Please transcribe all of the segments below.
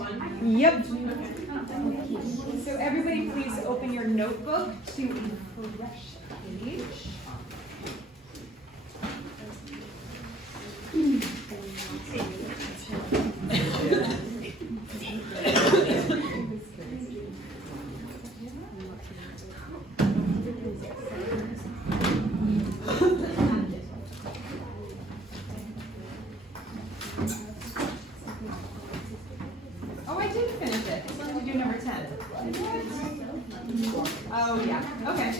Yep. So everybody please open your notebook to a fresh page. Oh, I did finish it. I still have to do number 10. Oh, yeah. Okay.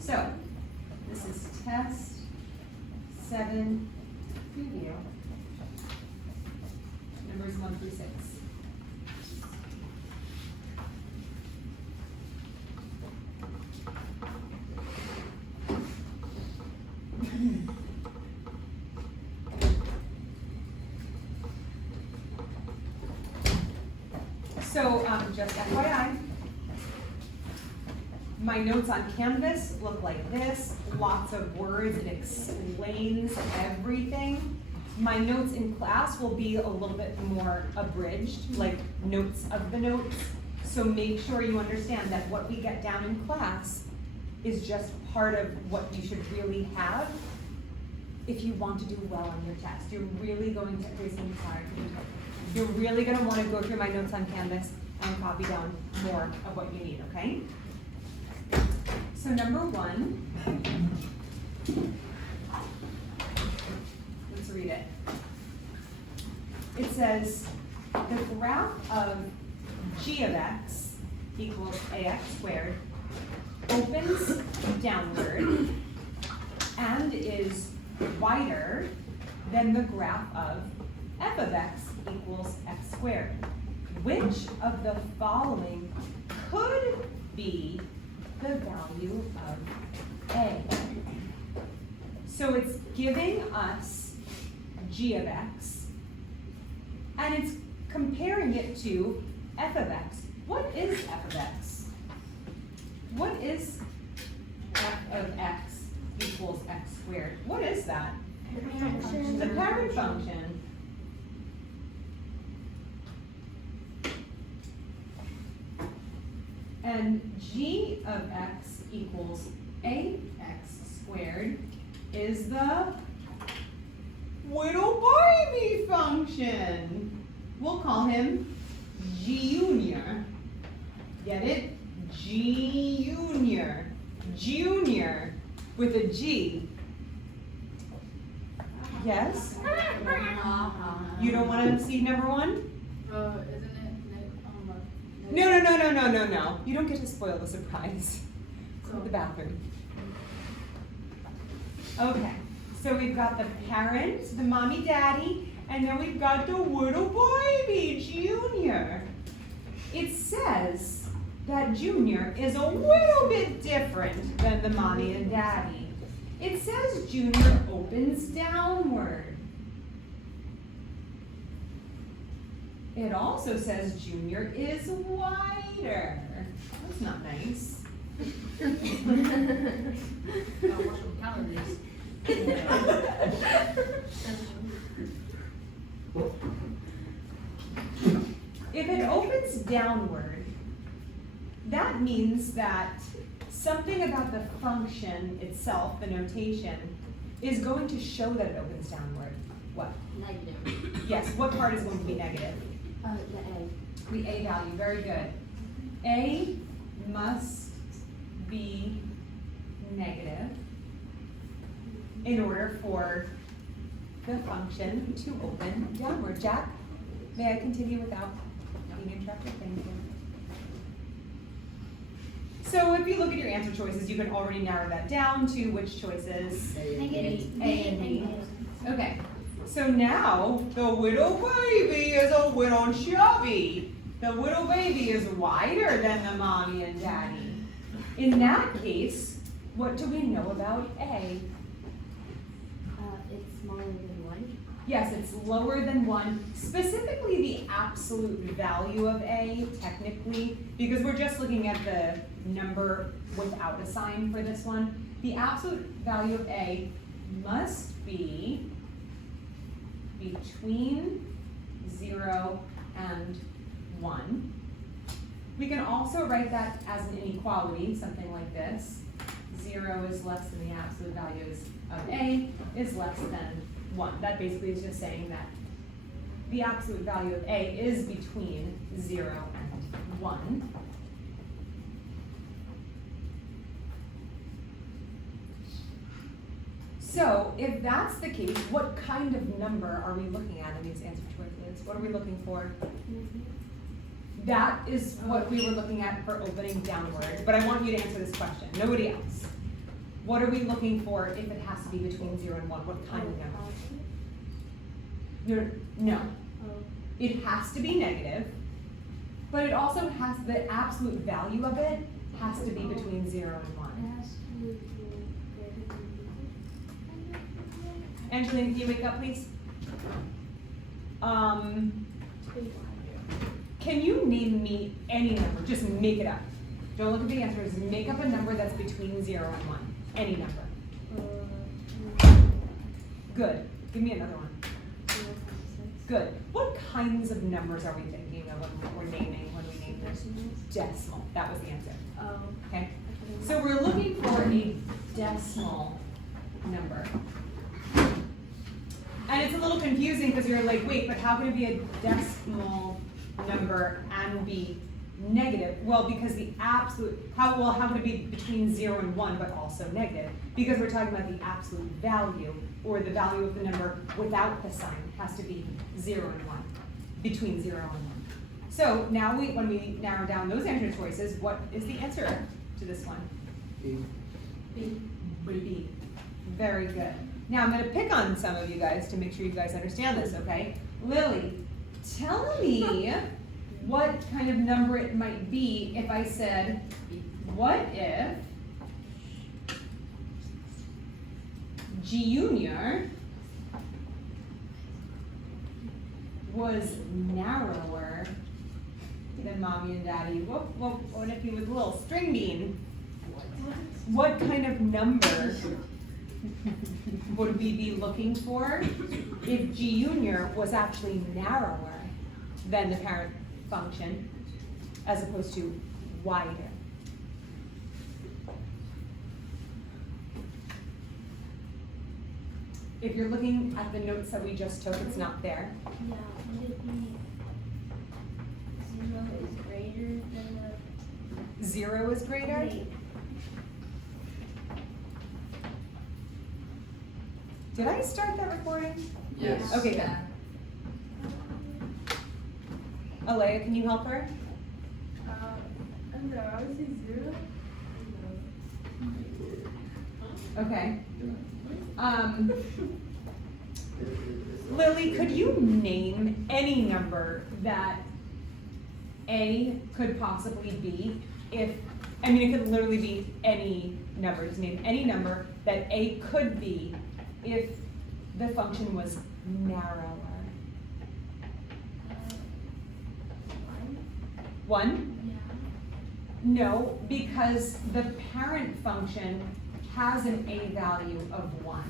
So, this is test 7 preview. Numbers 1 through 6. So, just FYI, my notes on Canvas look like this, lots of words, it explains everything. My notes in class will be a little bit more abridged, like notes of the notes. So make sure you understand that what we get down in class is just part of what you should really have if you want to do well on your test. You're really going to, you're really going to want to go through my notes on Canvas and copy down more of what you need, okay? So number 1, let's read it. It says, the graph of g of x equals ax squared opens downward and is wider than the graph of f of x equals x squared. Which of the following could be the value of a? So it's giving us g of x, and it's comparing it to f of x. What is f of x? What is f of x equals x squared? What is that? The parent function. And g of x equals ax squared is the little baby function. We'll call him Junior. Get it? Junior. Junior with a G. Yes? You don't want to see number 1? Isn't it? No. You don't get to spoil the surprise. Go to the bathroom. Okay, so we've got the parent, the mommy, daddy, and then we've got the little baby, Junior. It says that Junior is a little bit different than the mommy and daddy. It says Junior opens downward. It also says Junior is wider. That's not nice. If it opens downward, that means that something about the function itself, the notation, is going to show that it opens downward. What? Negative. Yes, what part is going to be negative? The A. The A value, very good. A must be negative in order for the function to open downward. Jack, may I continue without being interrupted? Thank you. So if you look at your answer choices, you can already narrow that down to which choices? Negative. A and B. Okay. So now, the little baby is a little chubby. The little baby is wider than the mommy and daddy. In that case, what do we know about A? It's smaller than 1. Yes, it's lower than 1, specifically the absolute value of A, technically, because we're just looking at the number without a sign for this one. The absolute value of A must be between 0 and 1. We can also write that as an inequality, something like this. 0 is less than the absolute values of A is less than 1. That basically is just saying that the absolute value of A is between 0 and 1. So if that's the case, what kind of number are we looking at in these answer choices? What are we looking for? That is what we were looking at for opening downward, but I want you to answer this question, nobody else. What are we looking for if it has to be between 0 and 1? What kind of number? No. It has to be negative, but it also has, the absolute value of it has to be between 0 and 1. Angeline, can you wake up, please? Can you name me any number? Just make it up. Don't look at the answers. Make up a number that's between 0 and 1. Any number. Good. Give me another one. Good. What kinds of numbers are we thinking of when we're naming, when we name this? Decimal. That was the answer. Okay. So we're looking for a decimal number. And it's a little confusing because you're like, wait, but how can it be a decimal number and be negative? Well, because the absolute, how can it be between 0 and 1 but also negative? Because we're talking about the absolute value, or the value of the number without the sign has to be 0 and 1, between 0 and 1. So now when we narrow down those answer choices, what is the answer to this one? B. B. Very good. Now I'm going to pick on some of you guys to make sure you guys understand this, okay? Lily, tell me what kind of number it might be if I said, what if Junior was narrower than Mommy and Daddy? What if he was a little string bean? What kind of number would we be looking for if Junior was actually narrower than the parent function as opposed to wider? If you're looking at the notes that we just took, it's not there. Yeah, would it be 0 is greater than the 0 is greater? rate? Did I start that recording? Yes. Okay, good. Alea, can you help her? No, I would say 0. Okay. Lily, could you name any number that A could possibly be if, I mean, it could literally be any number. Just name any number that A could be if the function was narrower. 1? Yeah. No, because the parent function has an A value of 1.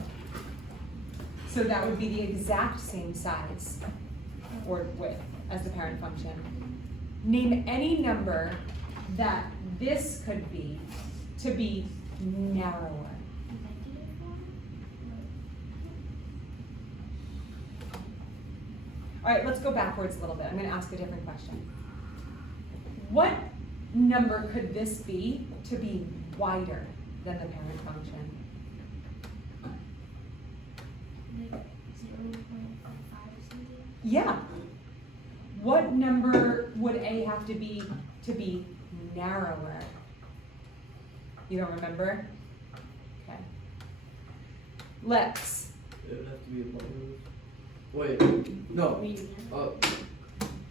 So that would be the exact same size or width as the parent function. Name any number that this could be to be narrower. All right, let's go backwards a little bit. I'm going to ask a different question. What number could this be to be wider than the parent function? Like 0.55 or something? Yeah. What number would A have to be narrower? You don't remember? Okay. Lex. It would have to be above. Wait, no.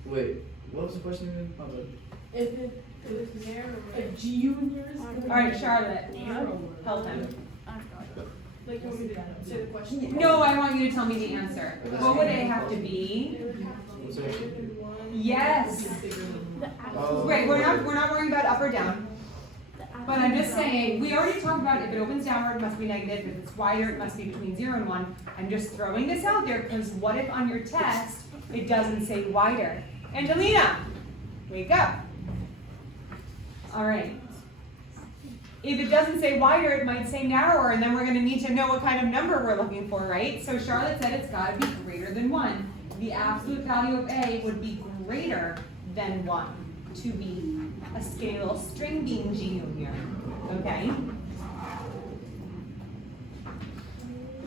Wait, what was the question again? My bad. If it was narrower. If juniors. All right, Charlotte. Narrower. Help him. Like, you want me to say the question? No, I want you to tell me the answer. What would A have to be? It would have to be greater than 1. Yes. Right, we're not worrying about up or down. But I'm just saying, we already talked about if it opens downward, it must be negative. If it's wider, it must be between 0 and 1. I'm just throwing this out there because what if on your test, it doesn't say wider? Angelina, wake up. All right. If it doesn't say wider, it might say narrower, and then we're going to need to know what kind of number we're looking for, right? So Charlotte said it's got to be greater than 1. The absolute value of A would be greater than 1 to be a scale string being G union, okay?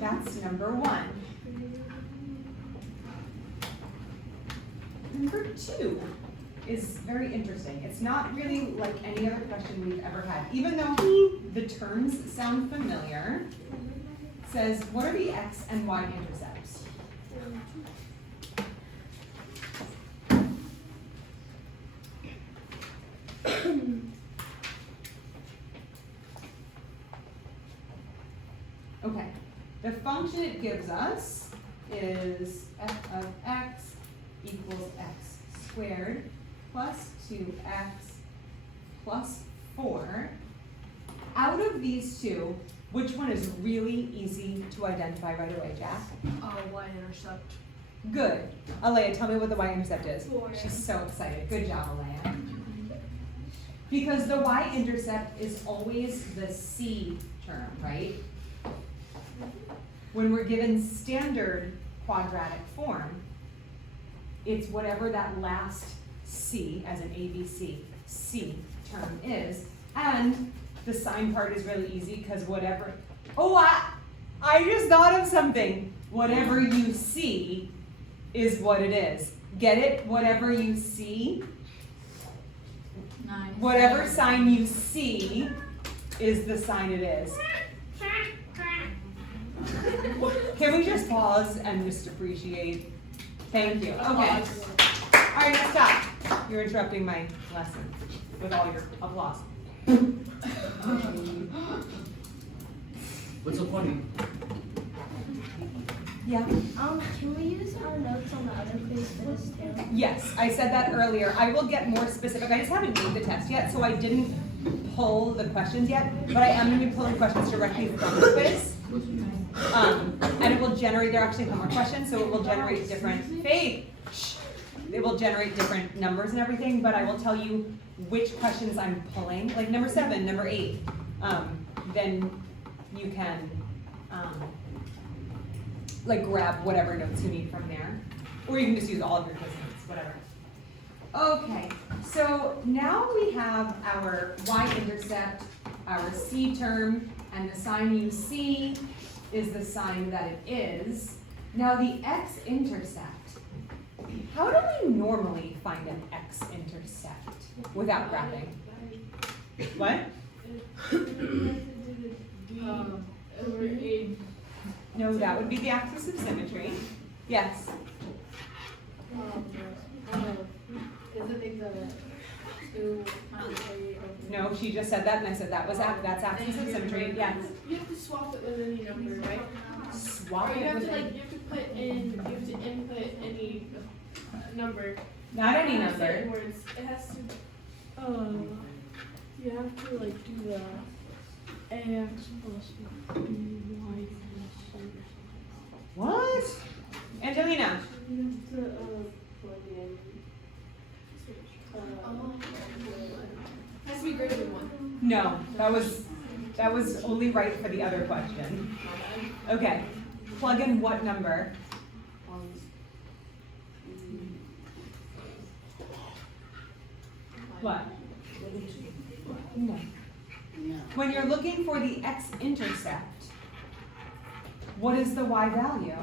That's number 1. Number 2 is very interesting. It's not really like any other question we've ever had. Even though the terms sound familiar, it says, what are the x and y intercepts? Okay, the function it gives us is f of x equals x squared plus 2x plus 4. Out of these two, which one is really easy to identify right away, Jack? Y-intercept. Good. Alea, tell me what the y-intercept is. 4. She's so excited. Good job, Alea. Because the y-intercept is always the c term, right? When we're given standard quadratic form, it's whatever that last c, as in ABC, c term is. And the sign part is really easy because whatever, I just thought of something. Whatever you see is what it is. Get it? Whatever you see. Nice. Whatever sign you see is the sign it is. Can we just pause and just appreciate? Thank you. Okay. All right, now stop. You're interrupting my lesson with all your applause. What's so funny? Yeah. Can we use our notes on the other quiz for this too? Yes, I said that earlier. I will get more specific. I just haven't made the test yet, so I didn't pull the questions yet, but I am going to be pulling questions directly from the quiz. And it will generate, they're actually homework questions, so it will generate different, it will generate different numbers and everything, but I will tell you which questions I'm pulling, like number 7, number 8, then you can, like grab whatever notes you need from there, or you can just use all of your quiz notes, whatever. Okay, so now we have our y-intercept, our c term, and the sign you see is the sign that it is. Now the x-intercept, how do we normally find an x-intercept without graphing? What? Over A. No, that would be the axis of symmetry. Yes. Isn't it the 2 times A over? No, she just said that, and I said that's axis of symmetry. Yes. You have to swap it with any number, right? Swap Or you it have with to you have to input any number. not any It has number. certain words. It has to. You have to like do the ax plus y. What? Angelina. You have to plug in. Has to be greater than 1. No, that was only right for the other question. Okay. Plug in what number? What? No. When you're looking for the x-intercept, what is the y value?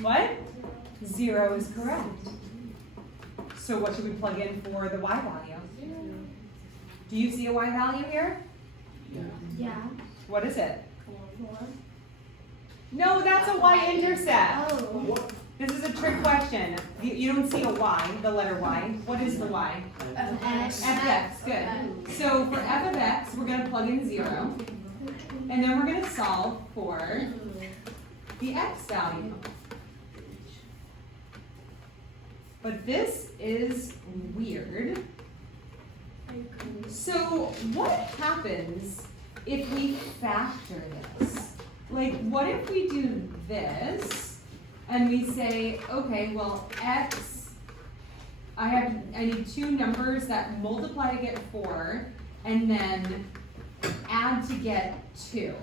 What? 0 is correct. So what should we plug in for the y value? Do you see a y value here? Yeah. What is it? 4. No, that's a y-intercept. Oh. This is a trick question. You don't see a y, the letter y. What is the y? X. f of x, good. So for f of x, we're going to plug in 0. And then we're gonna solve for the x value. But this is weird. So what happens if we factor this? Like, what if we do this and we say, okay, well, x, I need two numbers that multiply to get 4 and then add to get 2.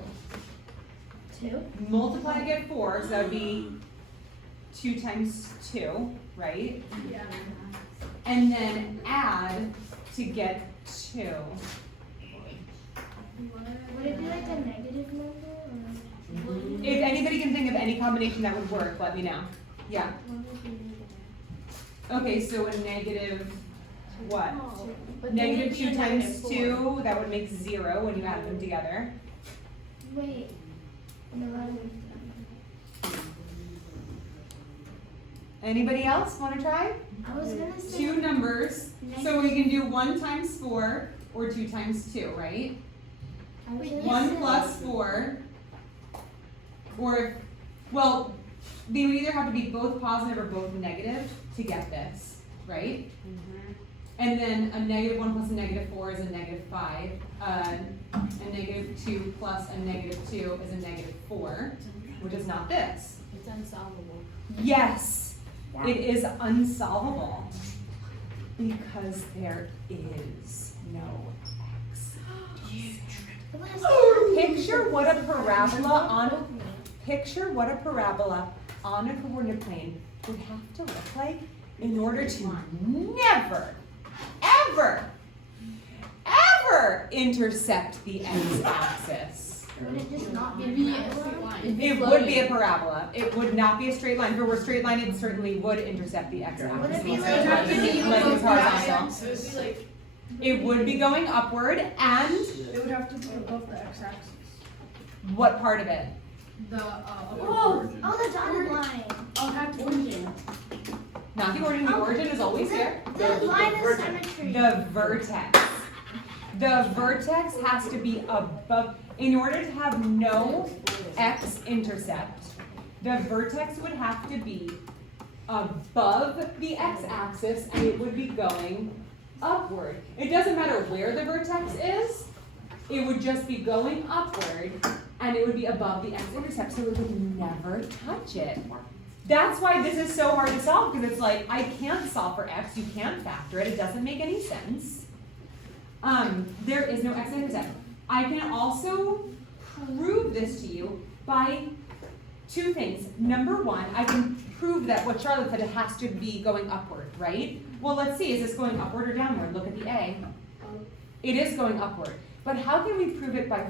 2? Multiply to get 4, so that would be 2 times 2, right? Yeah. And then add to get 2. Would it be like a negative number or? If anybody can think of any combination that would work, let me know. Yeah. What would be negative? Okay, so a negative, what? But Negative then 2 it'd be a times negative 2, that would make 0 when you add them together. Wait. No. Anybody else want to try? I was gonna say. Two numbers, so we can do 1 times 4 or 2 times 2, right? I was gonna 1 say- plus 4, or, well, they would either have to be both positive or both negative to get this, right? And then a negative 1 plus a negative 4 is a negative 5. A negative 2 plus a negative 2 is a negative 4, which is not this. It's unsolvable. Yes, it is unsolvable because there is no x. Picture what a parabola on a coordinate plane would have to look like in order to never, ever, ever intersect the x-axis. Would it just not be Maybe a a straight parabola? line. It would be a parabola. It would not be a straight line. If it were a straight line, it certainly would intersect the x-axis. Would it be Like like- it's horizontal. It would be like, It would be going upward, and it would have to be above the x-axis. what part of it? The, Oh, the dotted line. I'll have to origin. Not the origin. The origin is always here. The line of symmetry. The vertex. The vertex has to be above. In order to have no x-intercept, the vertex would have to be above the x-axis, and it would be going upward. It doesn't matter where the vertex is, it would just be going upward, and it would be above the x-intercept, so it would never touch it. That's why this is so hard to solve, because it's like, I can't solve for x, you can't factor it, it doesn't make any sense. There is no x-intercept. I can also prove this to you by two things. Number one, I can prove that what Charlotte said, it has to be going upward, right? Well, let's see, is this going upward or downward? Look at the A. It is going upward. But how can we prove it by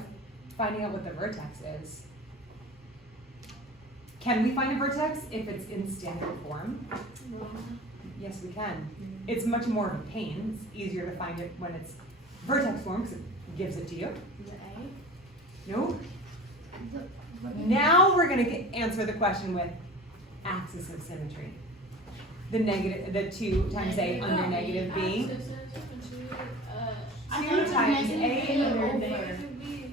finding out what the vertex is? Can we find a vertex if it's in standard form? Yes, we can. It's much more of a pain. It's easier to find it when it's vertex form because it gives it to you. The A? No. Now we're going to answer the question with axis of symmetry. The negative, the 2 times A under negative B. 2 times A under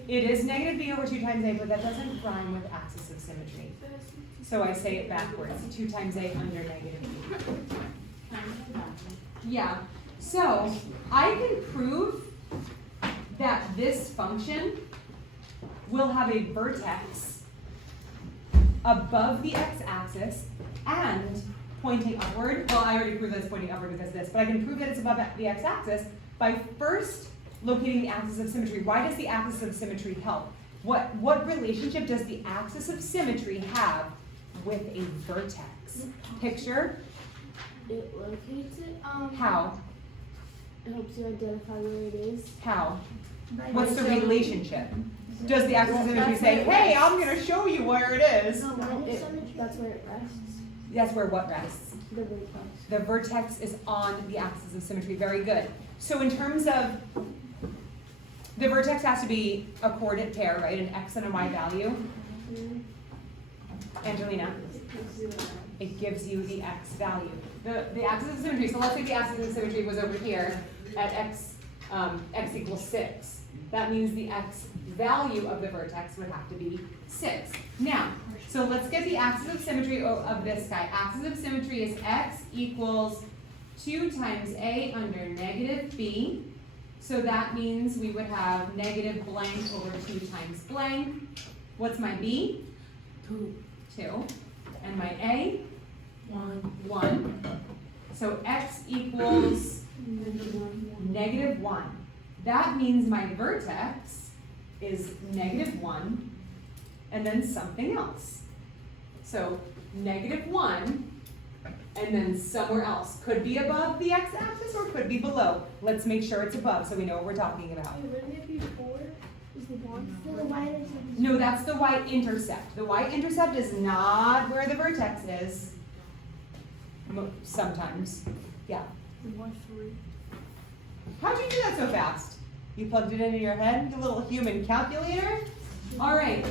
it is negative B over 2 times A, but that doesn't rhyme with axis of symmetry. So I say it backwards. 2 times A under negative B. Yeah. So I can prove that this function will have a vertex above the x-axis and pointing upward. Well, I already proved that it's pointing upward because of this, but I can prove that it's above the x-axis by first locating the axis of symmetry. Why does the axis of symmetry help? What relationship does the axis of symmetry have with a vertex? Picture. It locates it. How? It helps you identify where it is. How? By What's the the- relationship? Does the axis of symmetry say, hey, I'm going to show you where it is? The line of symmetry? That's where it rests. That's where what rests? The vertex. The vertex is on the axis of symmetry. Very good. So in terms of, the vertex has to be a coordinate pair, right? An x and a y value. Angelina, it gives you the x value. The axis of symmetry, so let's say the axis of symmetry was over here at x equals 6. that means the x value of the vertex would have to be 6. Now, so let's get the axis of symmetry of this guy. Axis of symmetry is x equals 2 times a under negative b. So that means we would have negative blank over 2 times blank. What's my b? 2. And my a? 1. So x equals negative 1. That means my vertex is negative 1 and then something else. So negative 1 and then somewhere else. Could be above the x-axis or could be below. Let's make sure it's above so we know what we're talking about. Wouldn't it be 4? Is the 1? So the y-intercept. No, that's the y-intercept. The y-intercept is not where the vertex is. Sometimes. Yeah. The 1, 3. How'd you do that so fast? You plugged it into your head, you little human calculator? All right.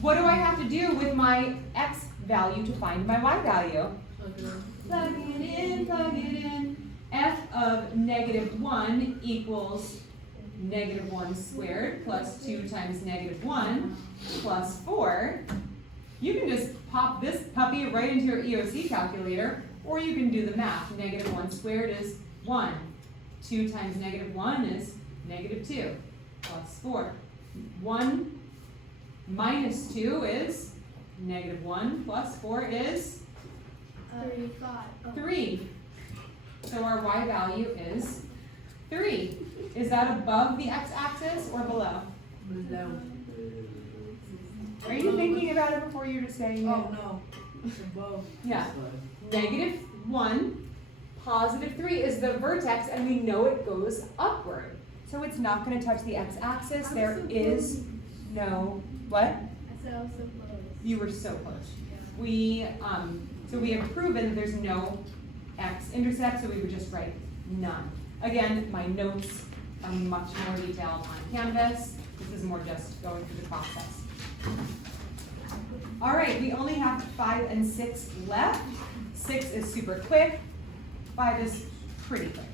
What do I have to do with my x value to find my y value? Plug it in, plug it in. F of negative 1 equals negative 1 squared plus 2 times negative 1 plus 4. You can just pop this puppy right into your EOC calculator, or you can do the math. Negative 1 squared is 1. 2 times negative 1 is negative 2 plus 4. 1 minus 2 is negative 1 plus 4 is 3. So our y value is 3. Is that above the x-axis or below? Below. Are you thinking about it before you're just saying it? Oh, no. It's above. Yeah. Negative 1, positive 3 is the vertex, and we know it goes upward. So it's not going to touch the x-axis. There is no, what? I said I was so close. You were so close. We, so we have proven that there's no x-intercept, so we would just write none. Again, my notes are much more detailed on Canvas. This is more just going through the process. All right, we only have 5 and 6 left. 6 is super quick. 5 is pretty quick.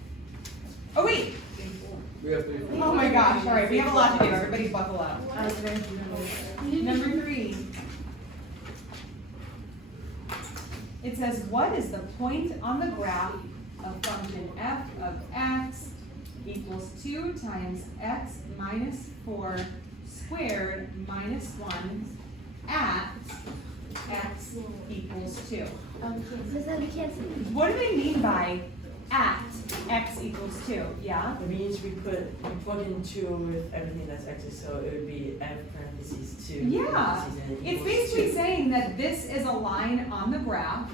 Oh wait! We have 3. Oh my gosh, all right, we have a lot to do. Everybody buckle up. Number 3. It says, what is the point on the graph of function f of x equals 2 times x minus 4 squared minus 1 at x equals 2? So we can't see. What do they mean by at x equals 2? Yeah? It means we plug in 2 with everything that's x, so it would be f parentheses 2. Yeah. parentheses, and it It's equals basically 2. saying that this is a line on the graph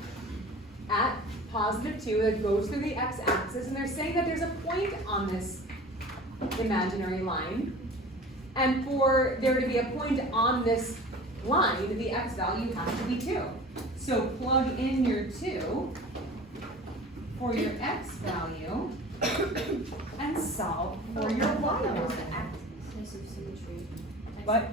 at positive 2 that goes through the x-axis, and they're saying that there's a point on this imaginary line. And for there to be a point on this line, the x value has to be 2. So plug in your 2 for your x value and solve for your y value. But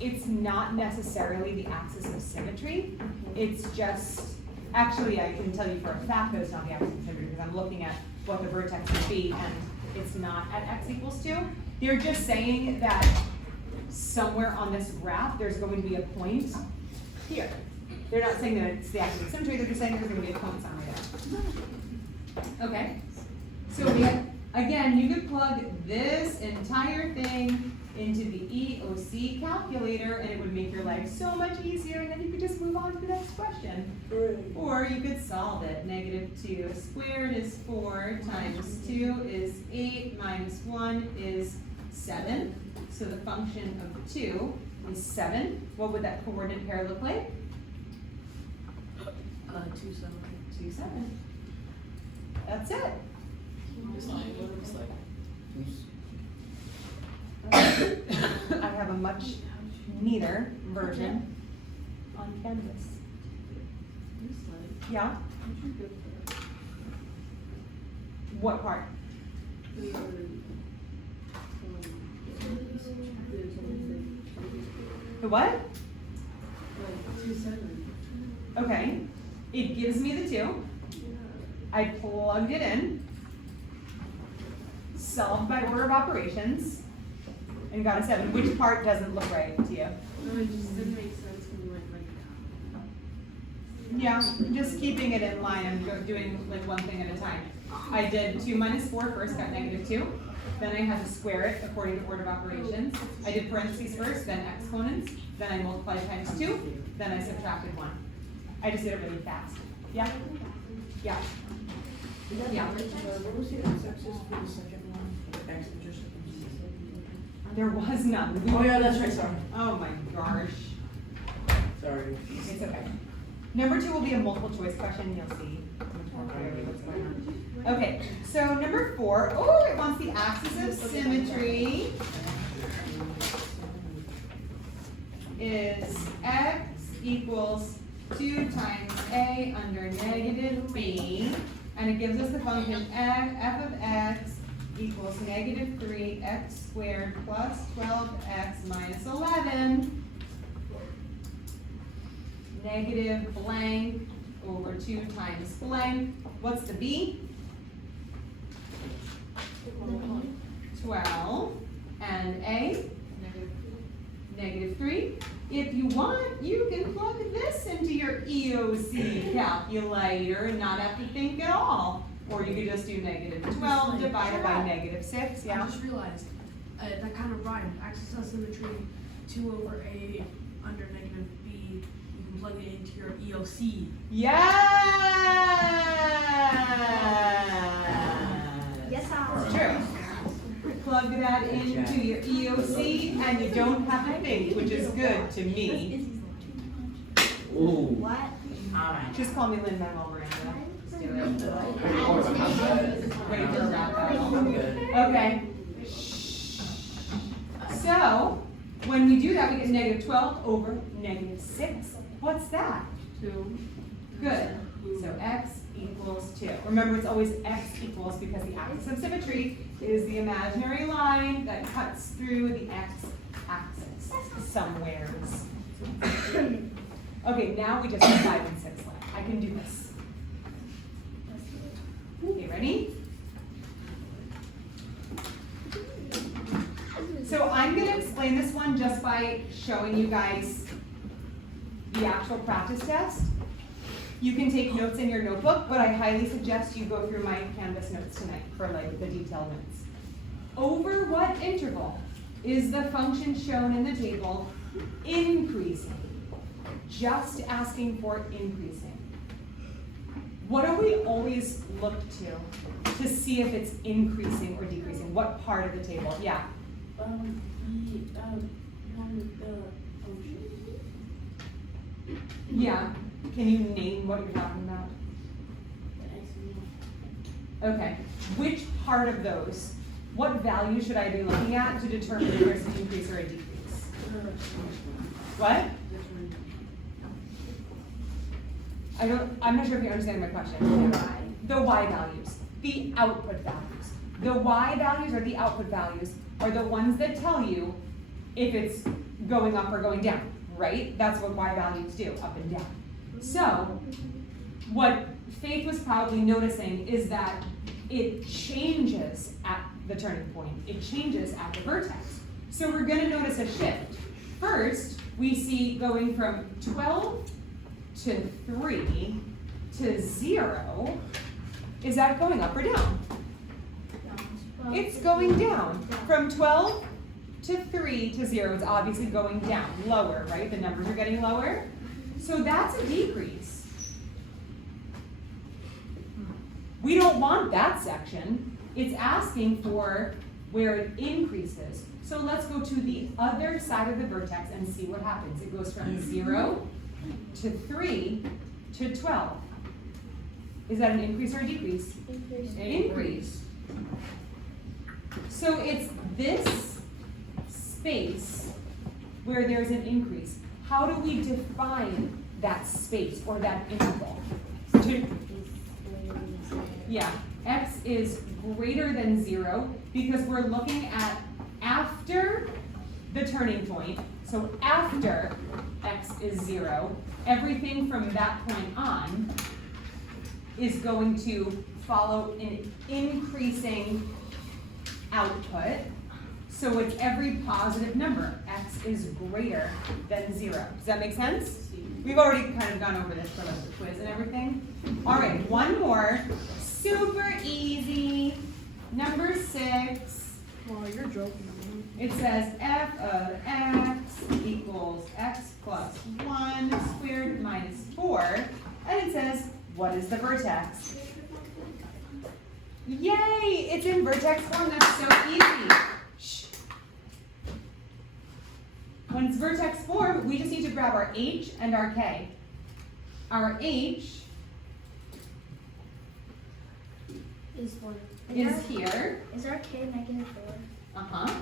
it's not necessarily the axis of symmetry. It's just, actually I can tell you for a fact that it's not the axis of symmetry because I'm looking at what the vertex would be and it's not at x equals 2. They're just saying that somewhere on this graph there's going to be a point here. They're not saying that it's the axis of symmetry, they're just saying there's going to be a point somewhere there. Okay, so we have, again, you could plug this entire thing into the EOC calculator and it would make your life so much easier and then you could just move on to the next question. Or you could solve it. Negative 2 squared is 4 times 2 is 8 minus 1 is 7. So the function of 2 is 7. What would that coordinate pair look like? 2, 7. 2, 7. That's it. I have a much neater version on Canvas. Yeah? What part? The what? Okay. It gives me the 2. I plugged it in. solved by order of operations, and got a 7. Which part doesn't look right to you? No, it just doesn't make sense when you went like that. Yeah, just keeping it in line and doing like one thing at a time. I did 2 minus 4 first, got -2. Then I had to square it according to order of operations. I did parentheses first, then exponents. Then I multiplied times 2. Then I subtracted 1. I just did it really fast. Yeah? Yeah. Yeah. What was the x-axis for the second one? X-intercept? There was none. Oh yeah, that's right, sorry. Oh my gosh. Sorry. It's okay. Number 2 will be a multiple choice question. You'll see much more clearly what's going on. Okay, so number 4. Oh, it wants the axis of symmetry is x equals 2 times a under negative b, and it gives us the function f of x equals -3x squared plus 12x minus 11, negative blank over 2 times blank. What's the b? 12, and a? -3. If you want, you can plug this into your EOC calculator and not have to think at all. Or you could just do -12 divided by -6, yeah? I just realized, that kind of rhymed. Axis of symmetry, 2 over a under negative b. You can plug it into your EOC. Yeah! Yes, It's true. Plug that into your EOC and you don't have to think, which is good to me. Ooh. What? Alright. Just call me Lin-Manuel Miranda. Let's do it. I'm good. Ready for a rap I'm battle. good. Okay. So, when we do that, we get -12 over -6. What's that? 2. Good. So x equals 2. Remember, it's always x equals because the axis of symmetry is the imaginary line that cuts through the x-axis somewheres. Okay, now we just have 5 and 6 left. I can do this. Okay, ready? So I'm going to explain this one just by showing you guys the actual practice test. You can take notes in your notebook, but I highly suggest you go through my Canvas notes tonight for like the detailed notes. Over what interval is the function shown in the table increasing? Just asking for increasing. What do we always look to see if it's increasing or decreasing? What part of the table? Yeah. The one with the function. Yeah. Can you name what you're talking about? The x and y. Okay. Which part of those? What value should I be looking at to determine if there's an increase or a decrease? What? I'm not sure if you understand my question. The y values, the output values. The y values or the output values are the ones that tell you if it's going up or going down, right? That's what y values do, up and down. So, what Faith was probably noticing is that it changes at the turning point. It changes at the vertex. So we're gonna notice a shift. First, we see going from 12 to 3 to 0. Is that going up or down? It's going down. From 12 to 3 to 0, it's obviously going down, lower, right? The numbers are getting lower. So that's a decrease. We don't want that section. It's asking for where it increases. So let's go to the other side of the vertex and see what happens. It goes from 0 to 3 to 12. Is that an increase or a decrease? Increase. So it's this space where there's an increase. How do we define that space or that interval? Yeah, x is greater than 0 because we're looking at after the turning point. So after x is 0, everything from that point on is going to follow an increasing output. So it's every positive number. X is greater than 0. Does that make sense? We've already kind of gone over this for like the quiz and everything. All right, one more. Super easy. Number 6. Well, you're joking. It says f of x equals x plus 1 squared minus 4. And it says, what is the vertex? Yay! It's in vertex form. That's so easy. Shh. When it's vertex form, we just need to grab our h and our k. Our h Is one. is here. Is our K -4? Uh-huh.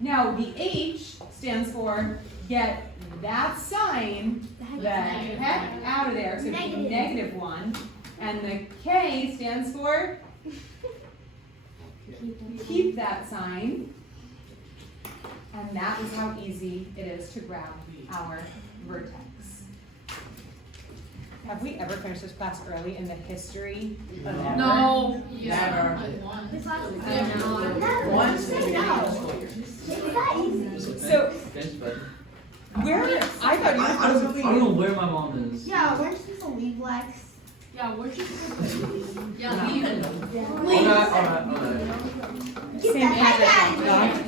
Now, the H stands for get that sign the heck out of there, so it's Negative. -1. And the K stands for keep that sign. And that is how easy it is to grab our vertex. Have we ever finished this class early in the history of ever? No. Never. This last one. Yeah. Once in the It's that easy. So, Thanks, bud. where, I thought you were I don't supposed to know where my mom is. Yeah, weren't you supposed to leave Lex? Yeah, where'd you put Yeah, leave it. Alright. Get Same the heck out of pattern. here.